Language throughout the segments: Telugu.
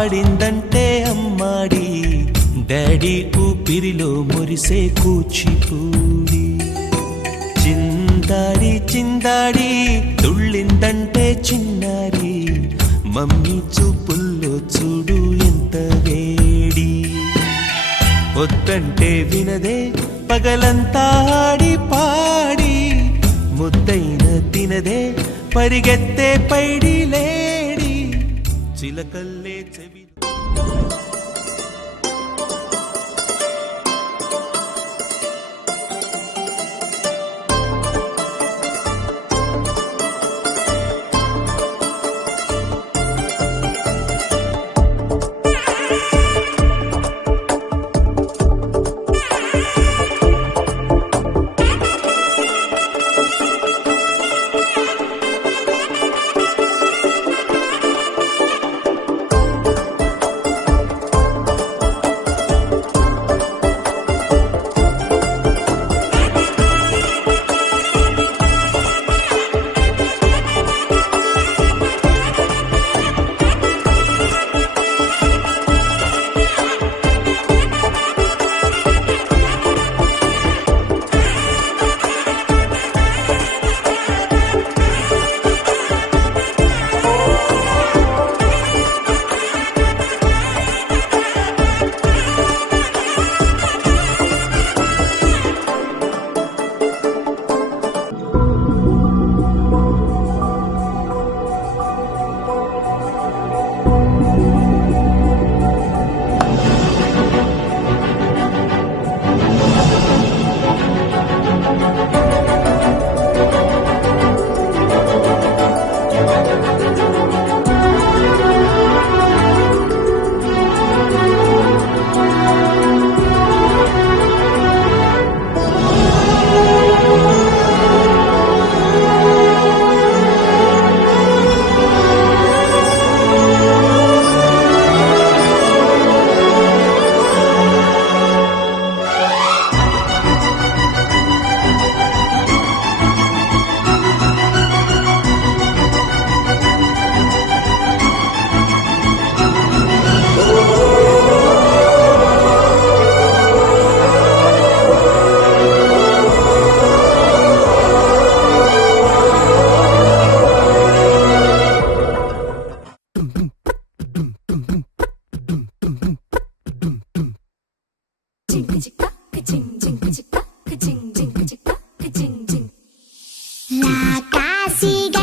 ఆడిందంటే అమ్మాడి డాడీ ఊపిరిలో మురిసే కూచిపూడి చిందాడి చిందాడి తుళ్ళిందంటే చిన్నారి మమ్మీ చూపుల్లో చూడు ఎంత వేడి వద్దంటే వినదే పగలంతా ఆడి పాడి ముద్దైన తినదే పరిగెత్తే పైడి లేడి చిలకల్లే చెవి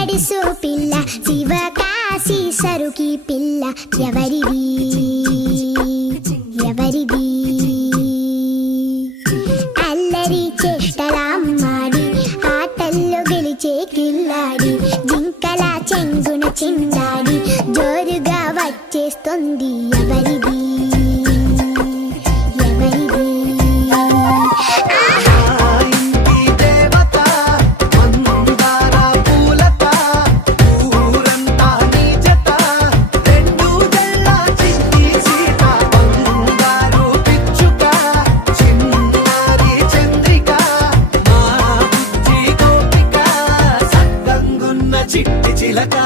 గడిసు పిల్ల శివకాశి సరుకి పిల్ల ఎవరిది ఎవరిది అల్లరి చేష్టలామ్మాడి ఆటల్లో గెలిచే కిల్లాడి జింకల చెంగున చిందాడి జోరుగా వచ్చేస్తుంది ఎవరిది చిట్టి చిలక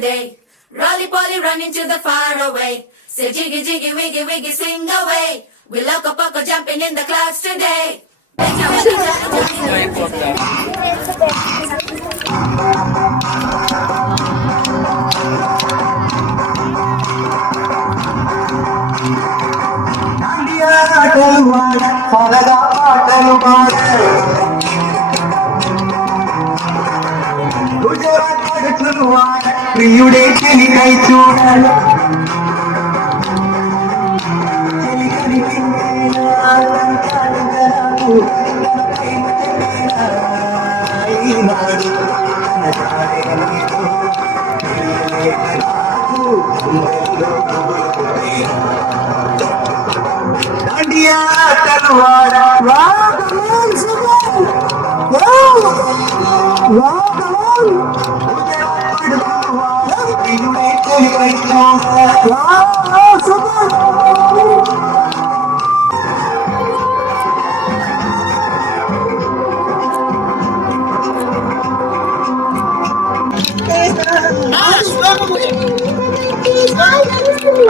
today. Rolly poly running to the far away. Say jiggy jiggy wiggy wiggy swing away. We loco poco jumping in the clouds today. ప్రియుడే చెలికై చూడాలి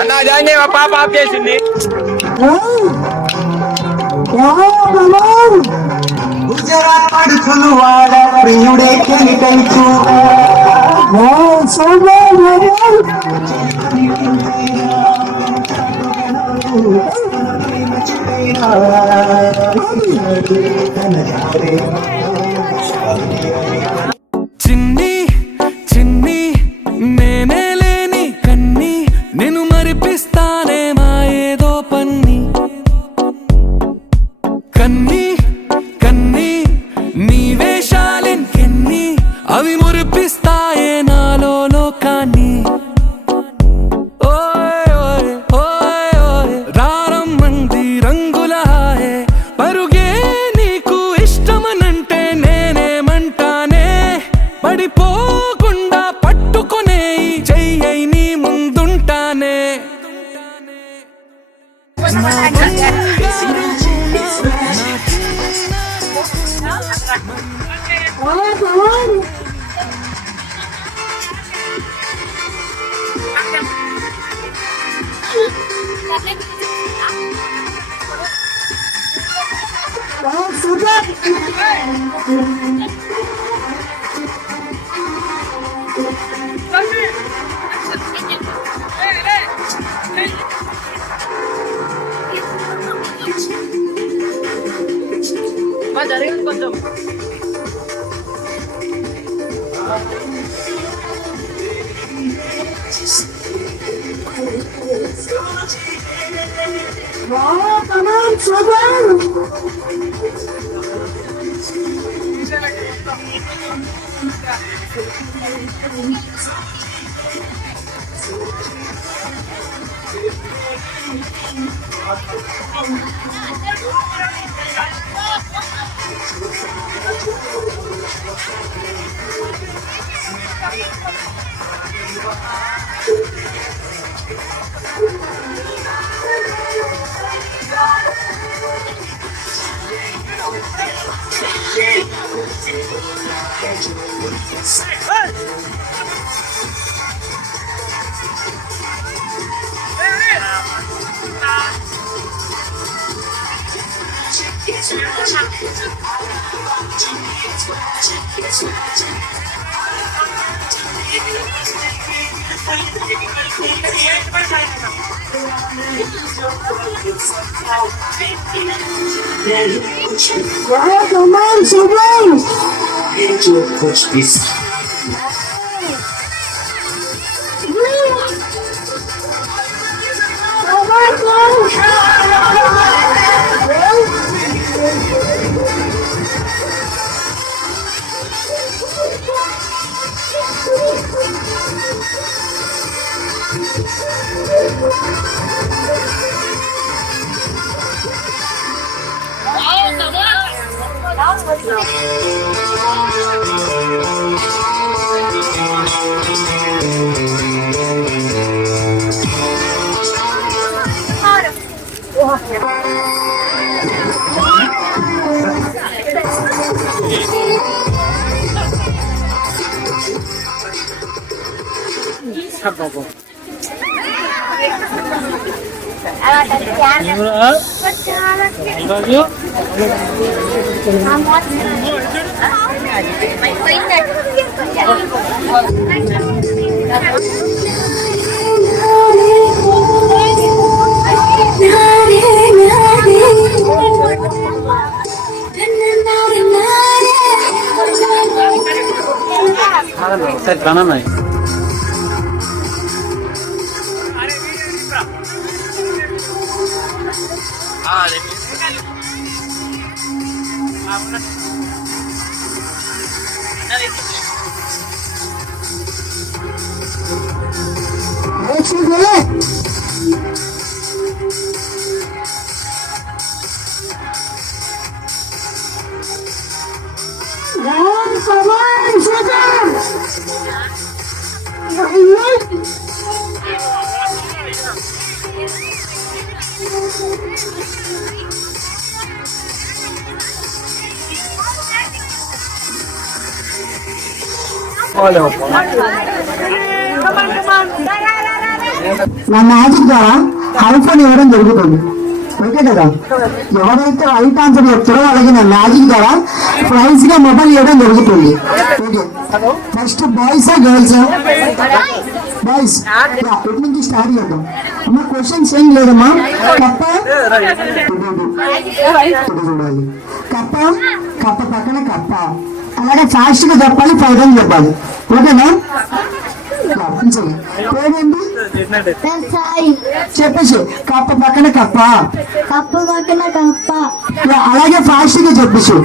అన్నా జాయిన్ మా పాప ఆఫ్ చేసింది. గుజరాత్ పడుచులు వాడ ప్రియుడే చెలికై చిన్ని చిన్ని నేనే లేని కన్ని నేను మరిపిస్తానే మా ఏదో పన్ని కన్ని కన్ని నీ వేషాలెన్ని అవి మురిపిస్తాయే నాలో లోకాన్ని ఓయ్ ఓయ్ ఓయ్ ఓయ్ రారమ్మంది రంగుల హాయే పరుగే నీకు ఇష్టమనంటే నేనేమంటానే పడిపోకుండా పట్టుకునే చెయ్యై నీ ముందుంటానే జరిగింది కొంచెం సరే కన్నా నా మ్యాజిక్ ద్వారా ఐఫోన్ ఇవ్వడం జరుగుతుంది. ఓకే కదా, ఎవరైతే రైట్ ఆన్సర్ చెప్తారో వాళ్ళకి నా మ్యాజిక్ ద్వారా ప్రైజ్ గా మొబైల్ ఇవ్వడం జరుగుతుంది. Okay, first boys girls? Boys. ఎటు నుంచి స్టార్ట్ చేద్దాం అమ్మా? క్వశ్చన్స్ ఏం లేదమ్మా. కప్ప చూడాలి, కప్ప కప్ప పక్కన కప్ప, అలాగే ఫాస్ట్ గా చెప్పాలి, పైన చెప్పాలి. ఓకేనా? పేరేంటి చెప్పేసి. కప్ప పక్కన కప్ప, కప్పు పక్కన కప్ప, అలాగే ఫాస్ట్ గా చెప్పేసి.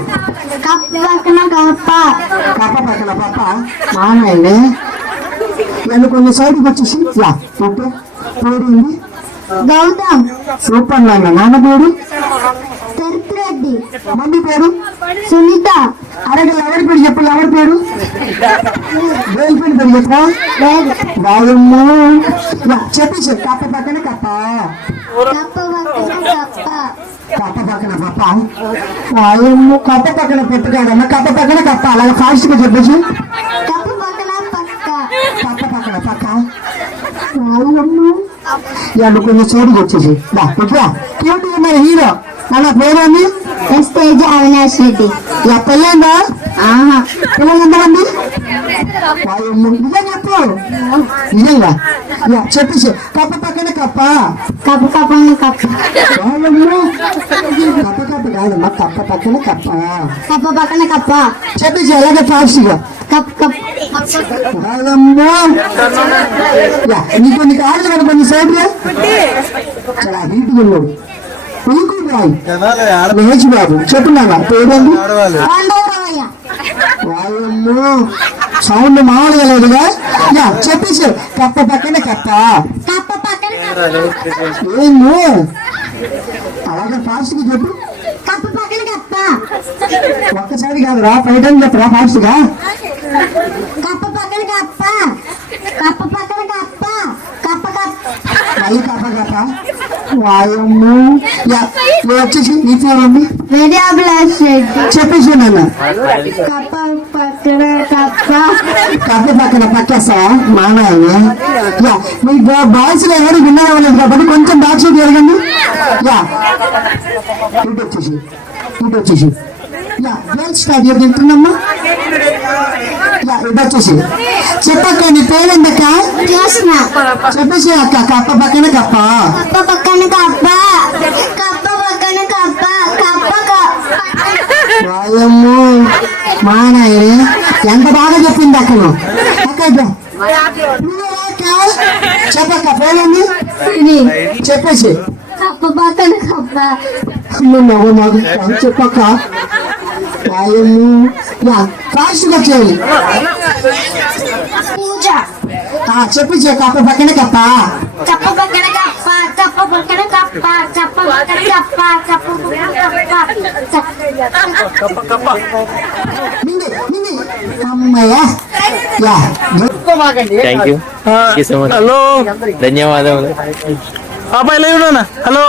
కప్పు పక్కన కప్ప, కప్ప పక్కన పప్ప. మానయ్యే నన్ను కొన్ని సైడ్కి వచ్చేసి. పేరేంటి? గౌతమ్, సూపర్ నాన్న. నాన్న పేరు? తిరుపతి, మమ్మీ పేరు? సునీత, అలాగే ఎవరి పేరు చెప్పు? ఎవరి పేరు? గర్ల్ ఫ్రెండ్ పేరు చెప్పా? బాగుమ్మ. చెప్పేసి. కప్ప పక్కన కప్ప, కప్పు పక్కన కప్ప, కప్ప పక్కన పప్ప. వాయమ్మ. కప్ప పక్కన పెట్టు కాదమ్మా, కప్ప పక్కన కప్ప. అలాగే ఫాస్ట్ గా చెప్పేసి. కప్పు పక్కన పక్క, కప్ప పక్కన పక్క. వాయమ్మ. కొన్ని సైడ్కి వచ్చేసి. క్యూట్ మరి హీరో. అలా పేరేంది? ఎస్టేజ్ అవినాష్ రెడ్డి. పెళ్ళైందా? ఆహా, పిల్లలు ఎంతమంది? నిజం చెప్పు. నిజంగా చెప్పేసి. కప్ప పక్కన కప్ప, కప్పు పక్కన కప్ప, కప్ప కప్ప కాదమ్మా, కప్ప పక్కన కప్ప. కప్పు పక్కన కప్ప, చెప్పేసి. అలాగే ఫాస్ట్ గా. కప్పు కప్పు, నీకు కొన్ని కాదు కదా కొన్ని సైడ్ గా. చాలా నీట్గా ఉన్నాడు. మహేష్ బాబు. చెప్పున్నాగా పేరేంటి? వాయమ్మో, సౌండ్ మామూలుగా లేదుగా. చెప్పేసి. కప్ప పక్కన కప్ప, కప్ప పక్కన కప్ప, ఏమో అలాగే ఫాస్ట్ గా చెప్పు. కప్పు పక్కన కప్ప, ఒక్కసారి కాదురా, బయట చెప్పరా ఫాస్ట్ గా. కప్పు పక్కన కప్ప, కప్పు పక్కన కప్ప, కప్ప కప్ప, మళ్ళీ కప్ప కప్ప. వాయమ్మో. వచ్చేసి. నీ పేరేంటి? రెడీ అభిలాష్ రెడ్డి. చెప్పేసి నాన్న. కప్ప పక్కన కప్ప, కప్ప పక్కన పక్కేస్తా మానాయనే. మీకు బాయ్స్ లో ఎవరు విన్నారవ్వలేదు కాబట్టి కొంచెం బ్యాక్ సైడ్ జరగండి. ఇటు వచ్చేసి. ఇటు వచ్చేసి. గర్ల్స్ స్టార్ట్ చెప్తున్నామ్మా. ఇటు వచ్చేసి. చెప్పక్క నీ పేరేందక్క? జ్యోత్స్న. చెప్పేసి అక్క. కప్ప పక్కన కప్ప, కప్ప పక్కన కప్ప, కప్ప పక్కన కప్ప, కప్ప వాయమ్మో మానాయనే. ఎంత బాగా చెప్పింది అక్క. చెప్పక్క పేరేంది? చెప్పేసి. కప్ప పక్కన కప్ప, నవ్వు నాకు చెప్పక్క. వాయమ్మో. ఫాస్ట్ గా చేయాలి. పూజ. చెప్పేసి. కప్ప పక్కన కప్ప, కప్ప పక్కన కప్ప, కప్ప పక్కన కప్ప, కప్ప పక్కన కప్ప, కప్ప పక్కన కప్ప. అమ్మయ్యా. Thank you so much. Hello, ధన్యవాదములు. అబ్బాయి లైవ్ లోనా? హలో.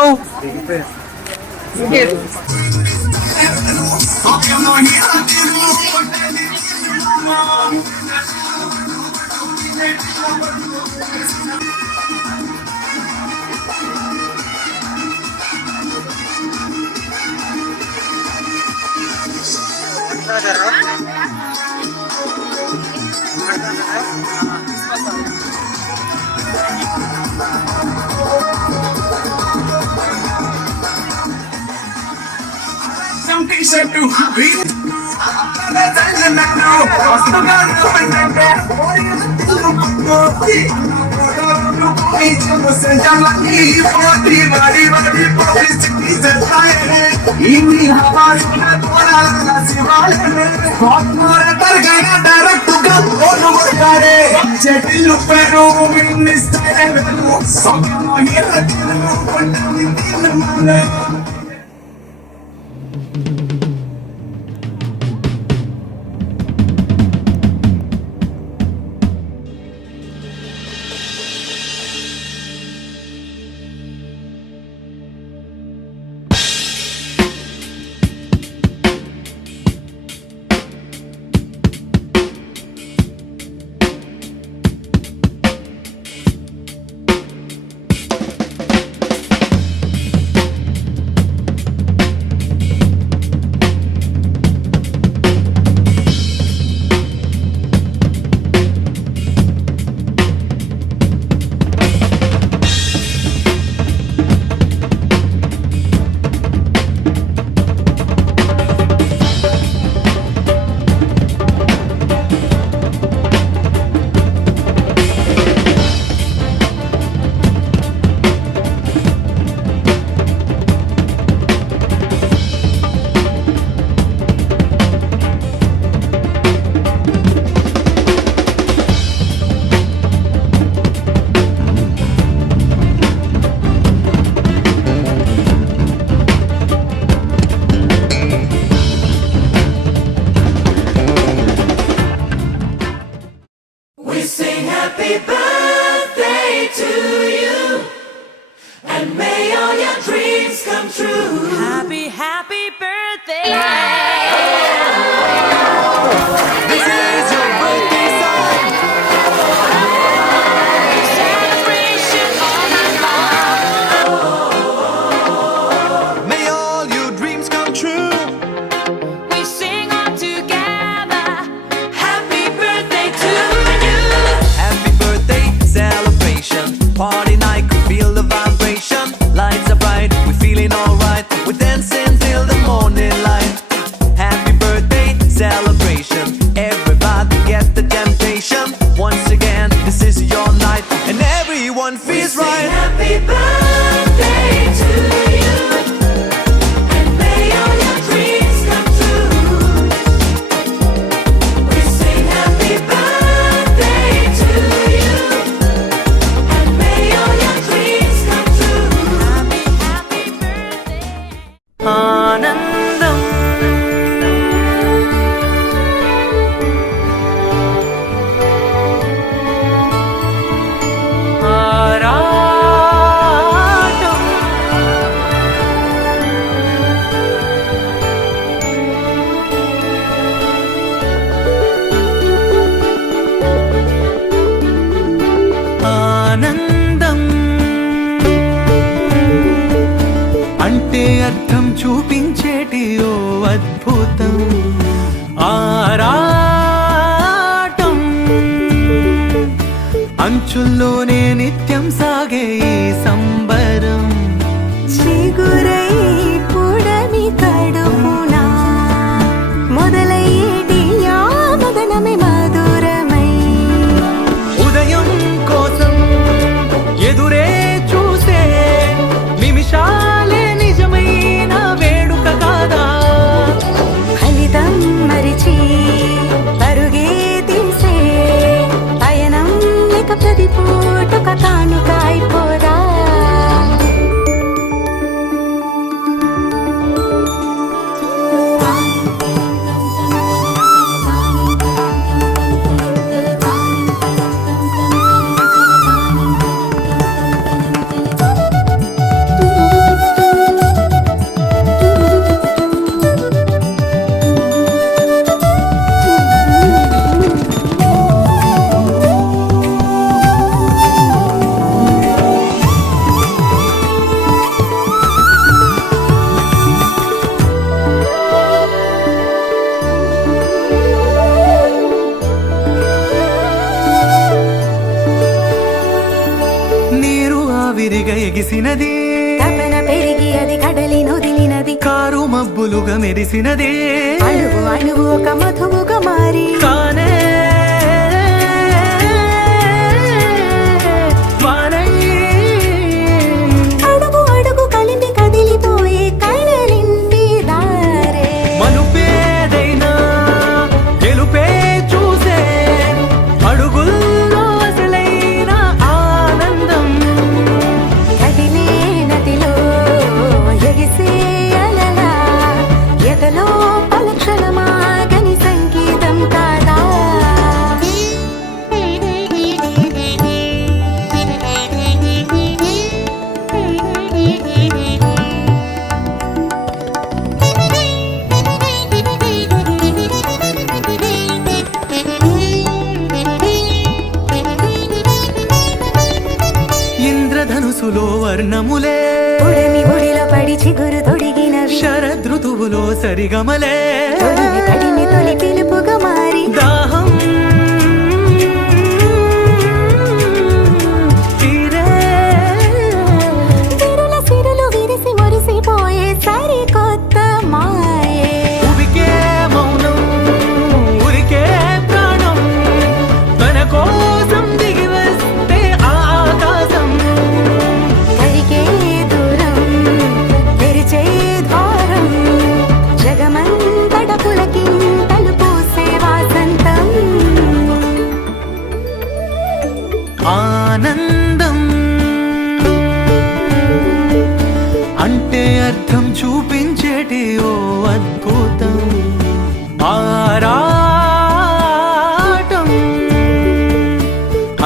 అర్థం చూపించేటి ఓ అద్భుతం ఆరాటం అంచుల్లోనే నిత్యం సాగే ఈ సంబరం చిగురై పుడమి కడుపునా మొదలయ్యేటి ఆ మదనమే మధురమై ఉదయం కోసం ఎదురే చూసే నిమిషాలే నిజమైన వేడుక కాదా ఫలితం మరిచి పరుగే తీసే పయనం ఇక ప్రతి పూటొక కానుక అయిపోదా గాలిగా ఎగిసినది, తపన పెరిగి అది కడలి నొదిలినది, కారు మబ్బులుగా మెరిసినది, అణువు అణువు ఒక మధువుగా మారి కానే వానై అడుగు అడుగు కలిపి కదిలిపోయే కళలింటి దారే. మలుపేదైనా గెలుపే చూసే అడుగుల్లో అసలైన ఆనందం, కదిలే నదిలో ఎగిసే అలలా, ఎదలో పలక్షణమాగని సంగీతం కాదా. ఇంద్రధనుసులో వర్ణములే, ఉడమి ఒడిలో పడి చిగురు తొడిగినవి, శరదృతువులో సరిగమలే, తొడిమి తడిమి తొలి పిలుపుగా మారి దాహం తీరే, సిరుల సిరులు విరిసి మురిసిపోయే సరికొత్త మాయే. ఉరికే మౌనం ఉరికే ప్రాణం, తన కోసం దిగి వస్తే ఆకాశం, కరిగే దూరం తెరిచే ద్వారం, జగమంతట పులకింతలు పూసే వాసంతం. ఆనందం అంటే అర్థం చూపించేటి ఓ అద్భుతం, ఆరాటం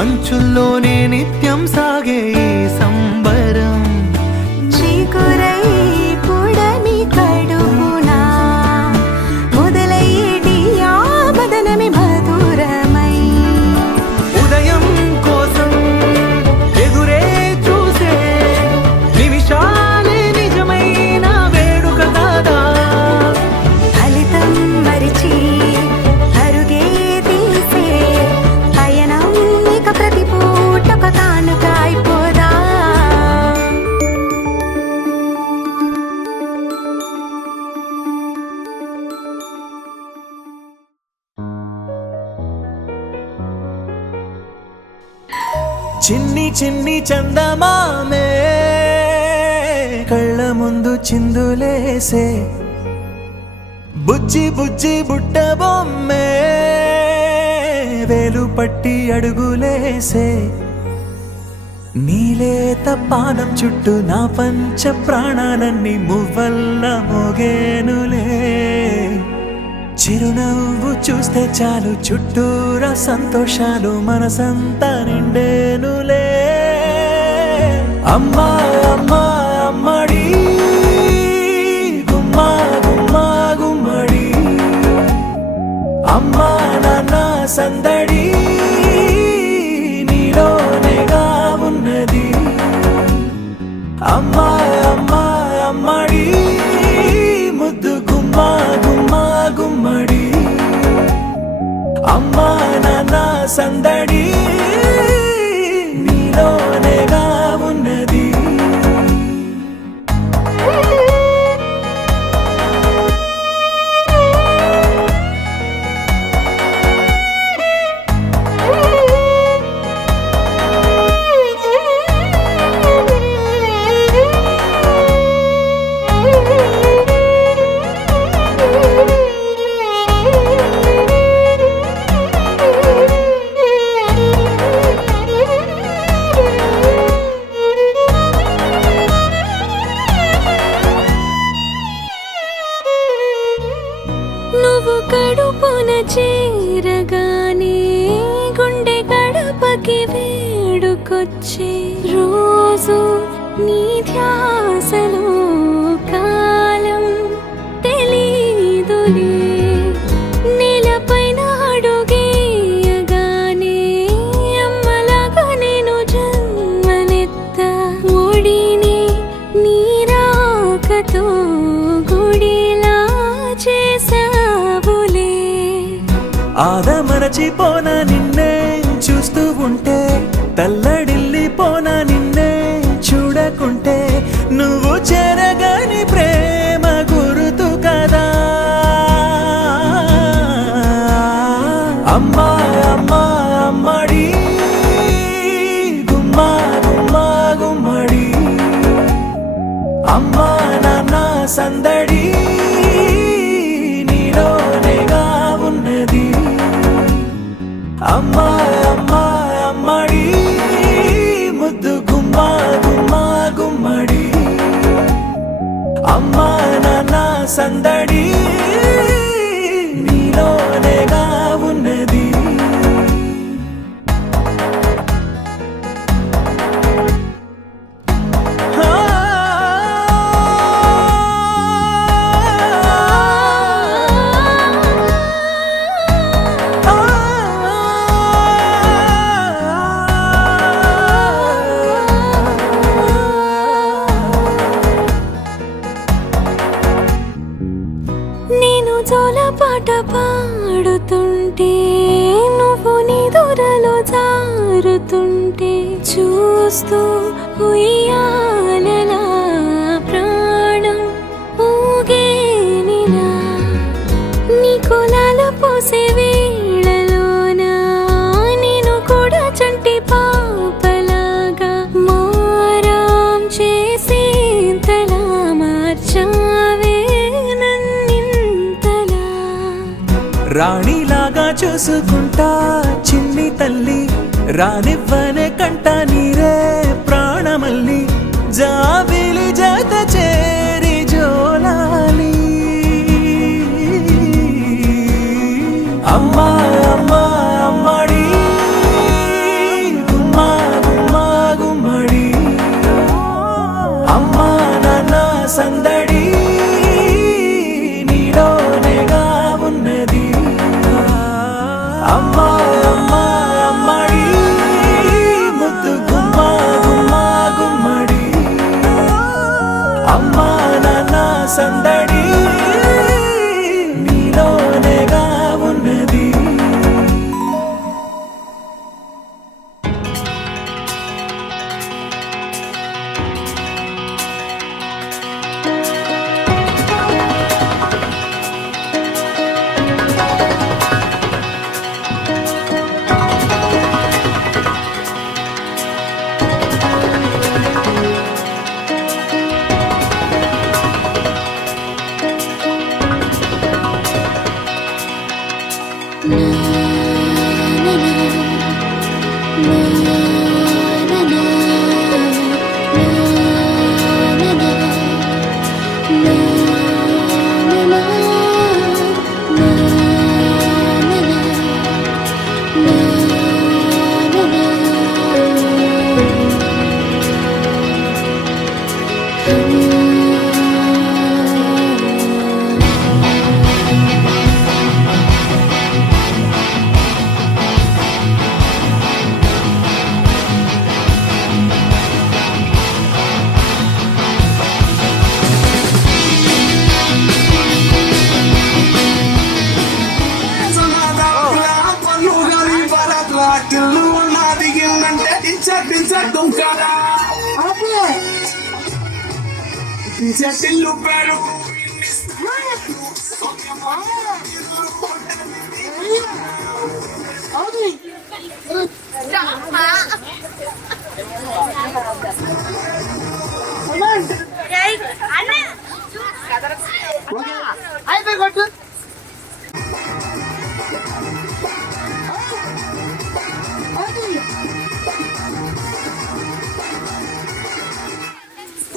అంచుల్లోనే నిత్యం సాగే ఈ సంబరం, చీకురై పుడమి కడుపునా మొదలయ్యేటి ఆ మదనమి మధురమై. ఉదయం కోసం ఎదురే చూసే నిమిషాలే నిజమైన వేడుక కాదా. ఫలితం మరిచి అరుగే తీసే పయనం ఇక ప్రతి పూటొక కానుక అయిపోదా. చిన్ని చిన్ని చందమామే కళ్ళ ముందు చిందులేసే, బుజ్జి బుజ్జి బుట్ట బొమ్మే వేలు పట్టి అడుగులేసే, నీలేత పానం చుట్టూ నా పంచ ప్రాణాలన్నీ మువ్వల్ల మోగేనులే, చిరునవ్వు చూస్తే చాలు చుట్టూరా సంతోషాలు మనసంతా నిండేనులే. అమ్మా అమ్మా అమ్మడి గుమ్మా గుమ్మా గుమ్మడి, అమ్మా నాన్న సందడి నీలోనేగా ఉన్నది, అమ్మా అమ్మా అమ్మడి ముద్దు గుమ్మా గుమ్మా గుమ్మడి, అమ్మా నాన్న సందడి నీలోనేగా ఉన్నది. నువ్వు కడుపున చేరగానే గుండె గడపకి వేడుకొచ్చే రోజు నీ ధ్యాసలో కాలం తెలీదులే. నేలపైన అడుగేయగానే అమ్మలాగా నేను జన్మనెత్త, ఒడిని నీరాకతో గుడిలా చేసావులే. ఆదమరచిపోనా నిన్నే చూస్తూ ఉంటే, తల్లడిల్లిపోనా నిన్నే చూడ చెరగని ప్రేమ గుర్తు కదా. అమ్మా అమ్మా అమ్మడి గుమ్మా గుమ్మా గుమ్మడి, అమ్మా నాన్న సందడి నీలోనేగా ఉన్నది. అమ్మా అమ్మా అమ్మడి ముద్దు గుమ్మా గుమ్మా గుమ్మడి, అమ్మా నాన్న సందడి నీలోనేగా ఉన్నది. నేను జోలపాట పాడుతుంటే నువ్వు నిదురలో జారుతుంటే చూస్తూ ఉయ్యాలలా ప్రాణం ఊగేనిలా. నీ కులాల పోసే వేళలోన నేను కూడా చంటి పాపలాగా మారాం చేసేంతలా మార్చావే నన్నింతలా. రాణిలాగా చూసుకుంటా చిన్ని తల్లి, రానివ్వనే కంట నీరే ప్రాణమల్లి, జాబిలి జత చేరి జోలాలి. అమ్మా అమ్మా అమ్మడి గుమ్మా గుమ్మా గుమ్మడి, అమ్మా నాన్న సందడి నీలోనేగా ఉన్నది. అమ్మా అమ్మా అమ్మడి ముద్దు గుమ్మా గుమ్మా గుమ్మడి, అమ్మా నాన్న సందడి నీలోనేగా ఉన్నది.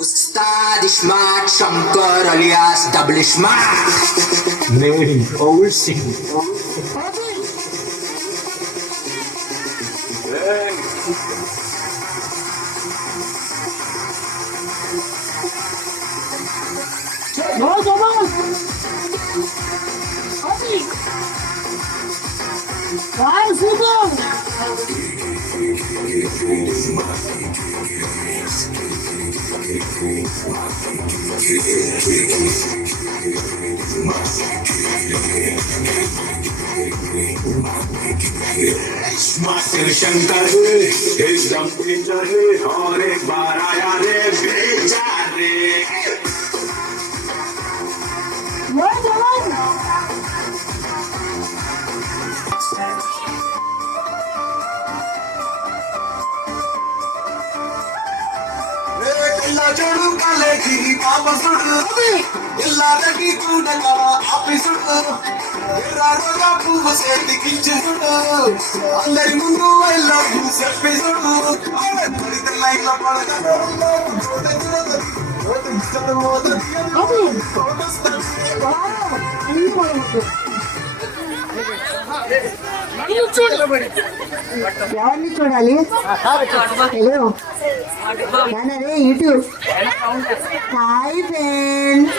Ustad Smart Shankar alias Double Smart. Made overseas. Master Shankar एकदम डेंजर है और एक बार आया रे बेचारे చూడు కాలేజీ పాప చూడు ఎల్లారకి కూడా ఆఫీసుడు ఎర్రారోగా పువ్వు చేతికించి చూడు అందరి ముందు వెళ్ళా చెప్పి చూడు పడితే లైన్ల ఎవరిని చూడాలి? హలో నాన్నరే యూట్యూబ్. Hi friend.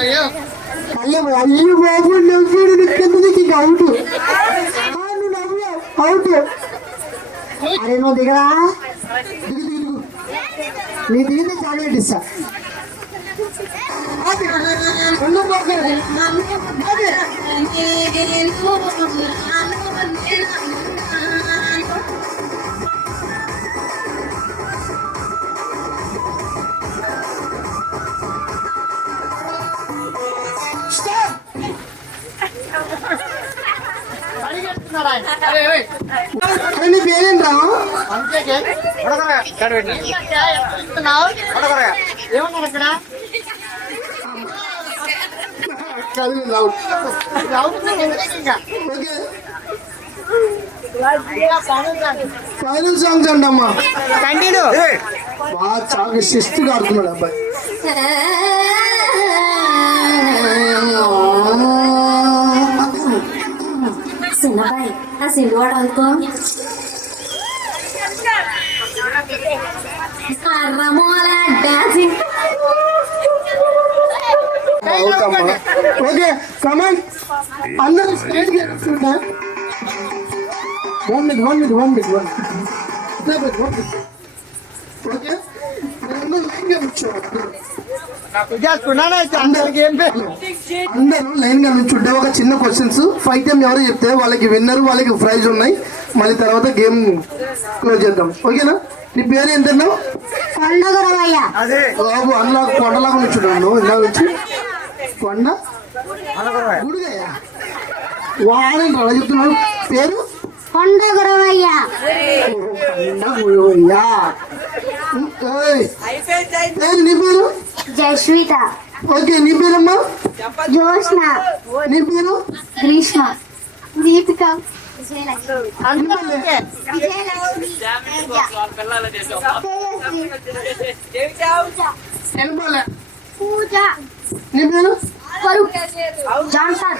అయ్యో అయ్యో బాబు నవ్వాడు కిందకి అవుట్. నువ్వు నవ్వావు అవుట్. అరే నువ్వు దిగరా, దిగు దిగు. నీ దిగితే చాక్లెట్ ఇస్తా. నీ పేరేంట్రా? Final songs అంటమ్మా. బాగా చాలా శిస్తుగా ఆడుతున్నాడు అబ్బాయి. చిన్నబాయ్ ఆ సింధువాడు అనుకో ఓకే కమాన్ అందరూ స్టేజ్ కి వస్తుందా? 1 minute. ఓకే అందరూ లైన్ గా నుంచుంటే ఒక చిన్న క్వశ్చన్స్ 5 టైం ఎవరు చెప్తే వాళ్ళకి విన్నర్, వాళ్ళకి ప్రైజ్ ఉన్నాయి. మళ్ళీ తర్వాత గేమ్ క్లోజ్ చేద్దాం. ఓకేనా? నీ పేరు ఏంటన్నావు? కొండగురవయ్య. బాబు అందులో కొండలాగా నుంచున్నాను ఇందా నుంచి. కొండ గుడిగయ్య వాడండి అలా చెప్తున్నాడు. పేరు కొండగురవయ్య. పేరు నీ పేరు? జస్విత. ఓకే నీ పేరమ్మా? జోష్న. నీ పేరు? గ్రీష్మ. దీపిక. పూజ. నీ పేరు? జాన్సన్.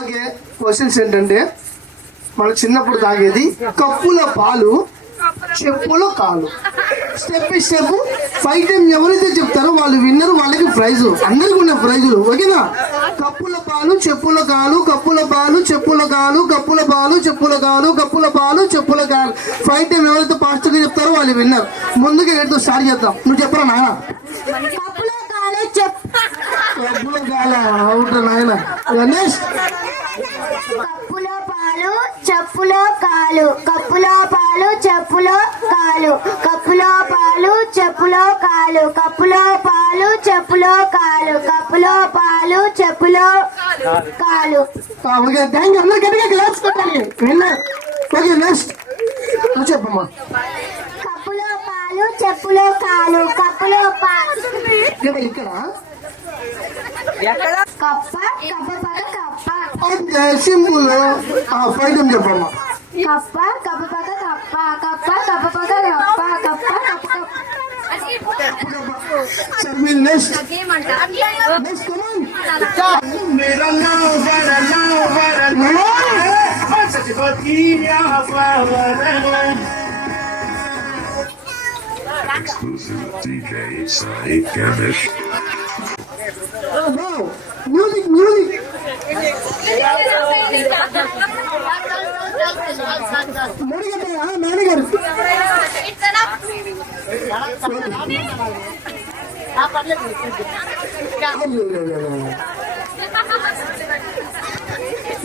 ఓకే క్వశ్చన్స్ ఏంటంటే మన చిన్నప్పుడు తాగేది కప్పుల పాలు చెప్పుల కాలు. స్టెప్ బై స్టెప్ 5 టైం ఎవరైతే చెప్తారో వాళ్ళు విన్నర్, వాళ్ళకి ప్రైజ్. అందరికి ఉన్న ప్రైజులు. ఓకేనా? కప్పుల పాలు చెప్పుల కాలు, కప్పుల పాలు చెప్పుల కాలు, కప్పుల పాలు చెప్పుల కాలు, కప్పుల పాలు చెప్పుల కాలు. 5 టైం ఎవరైతే ఫాస్ట్ గా చెప్తారో వాళ్ళు విన్నర్. ముందుగా ఏంటో స్టార్ట్ చేద్దాం. నువ్వు చెప్పరా నాయన? కప్పుల కాలు కప్పుల కాల అవుట్ నాయన. నెక్స్ట్ కప్పులో పాలు చెప్పులో కాలు, కప్పులో పాలు చెప్పులో కాలు, కప్పులో పాలు చెప్పులో కాలు, కప్పులో పాలు చెప్పులో కాలు, కప్పులో పాలు చెప్పులో కాలు. Okay thank you. అందరు గట్టిగా క్లాస్ కొట్టాలి. విన్నర్. ఓకే నెక్స్ట్ నువ్వు చెప్పమ్మా. కప్పులో పాలు చెప్పులో కాలు, కప్పులో పాలు ఇక్కడ కప్ప కప్ప కప్ప ఓకే సింపుల్. 5 టైం చెప్పమ్మా. కప్ప కప్ప కప్ప కప్ప కప్ప కప్ప కప్ప కప్ప. నెక్స్ట్ నెక్స్ట్ మ్యూజిక్ మేనేజర్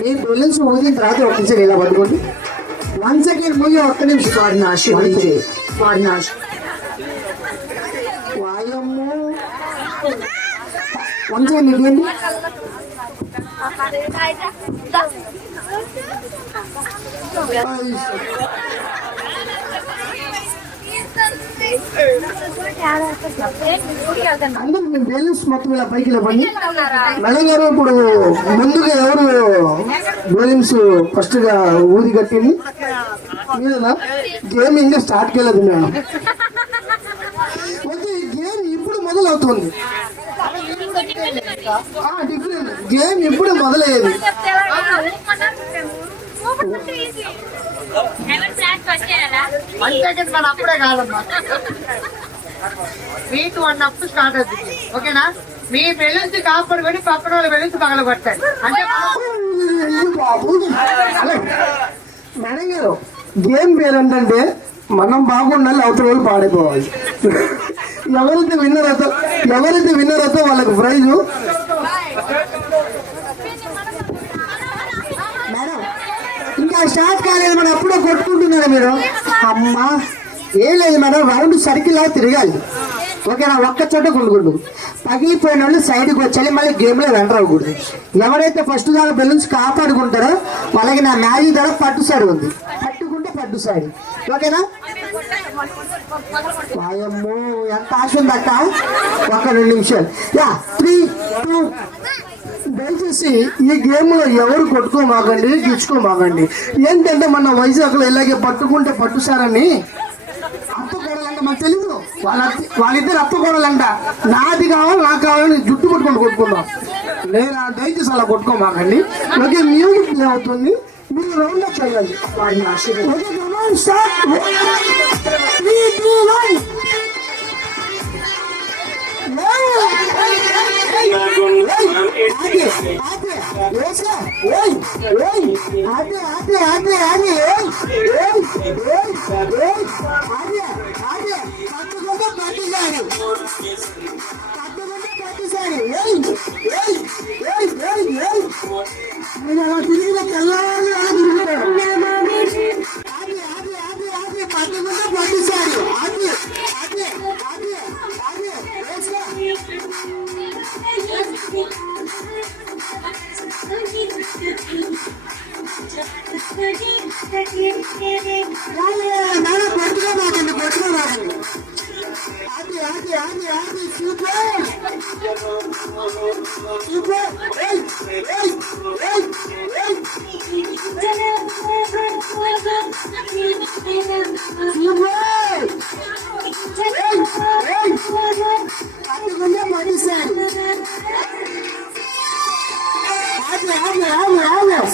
మీరు బెలూన్స్ ఊదిన తర్వాత ఒక నిమిషం ఇలా పట్టుకోండి. 1 సెకండ్ మూగి ఒక్క నిమిషం. వాడినాశి వాడినాశి వాయం అంతే నీకేంటి అందరూ మీ బ్యాలెన్స్ మొత్తం ఇలా పైకి లేపండి. మేడం గారు ఇప్పుడు ముందుగా ఎవరు బ్యాలెన్స్ ఫస్ట్ గా ఊది కట్టింది మీరేనా? గేమ్ ఇంకా స్టార్ట్ చేయలేదు మేడం. ఓకే గేమ్ ఇప్పుడు మొదలవుతుంది. డిఫరెంట్ గేమ్ ఇప్పుడు మొదలయ్యేది. అప్పుడే కాదమ్మా, మీకు అన్నప్పుడు స్టార్ట్ అవుతుంది. ఓకేనా? మీ బెలూన్స్ కాపాడుకొని పక్కన వాళ్ళ బెలూన్స్ పగల కొట్టాలి అంటే మేడం గారు గేమ్ పేరు ఏంటంటే మనం బాగుండాలి, అవతల వాళ్ళు పాడిపోవాలి. ఎవరైతే విన్నర్ అవుతో వాళ్ళకి ప్రైజు. మేడం ఇంకా స్టార్ట్ కాలేదు మేడం, అప్పుడే కొట్టుకుంటున్నారు మీరు. అమ్మా ఏం లేదు మేడం, రౌండ్ సర్కిల్ లా తిరగాలి. ఓకేనా? ఒక్క చోట కొనుక్కుంటు పగిలిపోయిన వాళ్ళు సైడ్కి వచ్చాలి, మళ్ళీ గేమ్ లో ఎంటర్ అవ్వకూడదు. ఎవరైతే ఫస్ట్ దాకా బెలూన్స్ కాపాడుకుంటారో వాళ్ళకి నా మ్యాజిక్ ద్వారా పట్టు సైడ్ ఉంది, పట్టుకుంటే పట్టు సైడ్. ఓకేనా? వాయమ్మో ఎంత ఆశ ఉందక్క. ఒక 2 నిమిషాలు. 3, 2. దయచేసి ఈ గేమ్ లో ఎవరు కొట్టుకోమాకండి, గిచ్చుకోమాకండి. ఏంటంటే మన వైజాగ్ లో ఇలాగే పట్టుకుంటే పట్టుసారని అత్తకోడలంట మాకు తెలీదు. వాళ్ళిద్దరు అత్తకోడలంట. నాది కావాలి నాకు కావాలని జుట్టు పట్టుకొని కొట్టుకుందాం. నేను దయచేసి అలా కొట్టుకోమాకండి. ఓకే మ్యూజిక్ ప్లే అవుతుంది, మీరు రౌండ్ అప్ చేయాలి.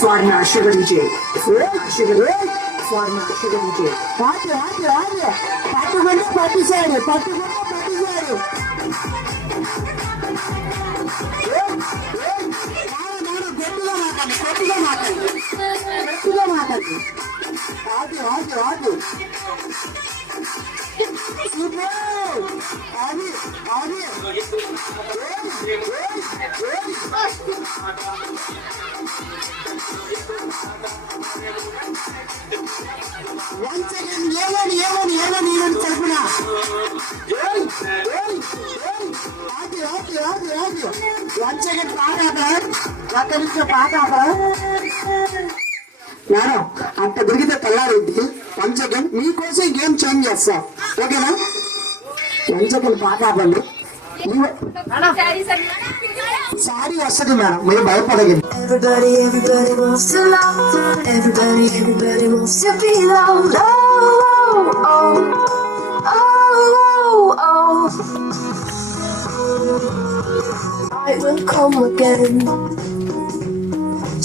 Forma sugar DJ. Sugar DJ. Forma sugar DJ. పట్టుకుంటే పట్టుసాడు. గట్టిగా మాట్లాడు. ఆగు. ఏమని తరపున వన్ సెకండ్ పాట మేడం అంత దొరికితే తెల్లారింది. 1 సెకండ్ మీకోసం గేమ్ చేంజ్ చేస్తా. ఓకేనా? 1 సెకండ్ పాట ఆపండి. సారీ వస్తుంది మేడం, మీరు భయపడగండి. Everybody wants to love. Everybody wants to be loved. Oh. I will come again.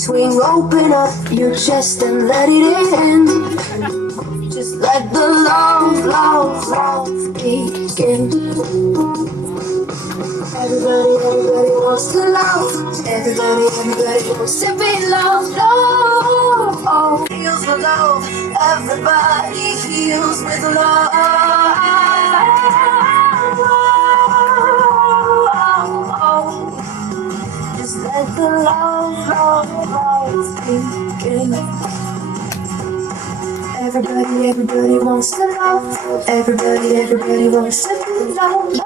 Swing open up your chest and let it in. Just let the love begin. Everybody wants to love. Everybody wants to be loved. Oh, feels the love. Everybody heals with love. Just let the love begin. Everybody wants to love. Everybody wants to be loved.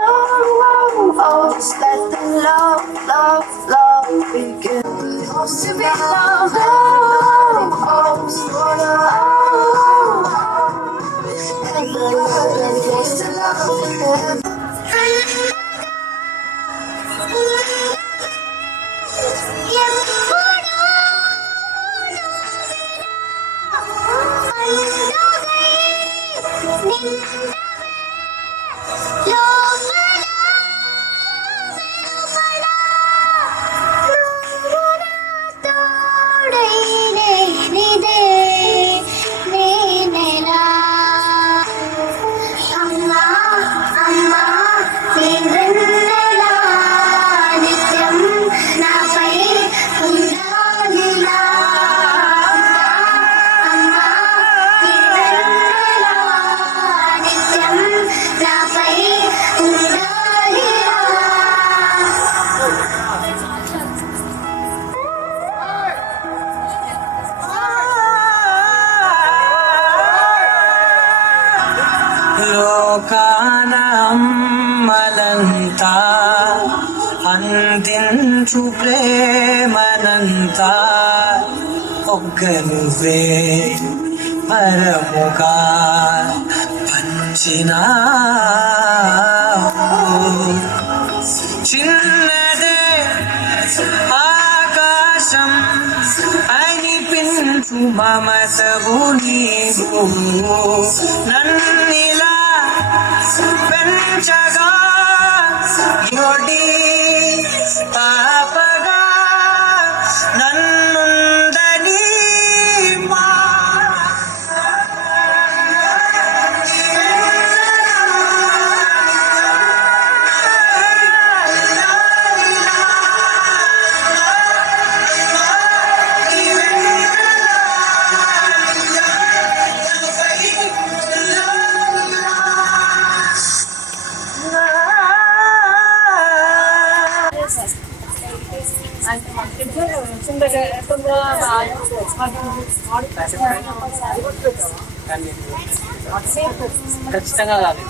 Oh, just let let the love begin. Supposed to be loved, everybody supposed to love. లోకాన అమ్మలంతా అందించు ప్రేమనంతా ఒక్క నువ్వే పరముగా పంచినా చిన్నదే ఆకాశం అనిపించు మమతవు నీవు నన్నిలా పెంచగా యొడి పాపగా నన్నుందని ఖచ్చితంగా కాదు.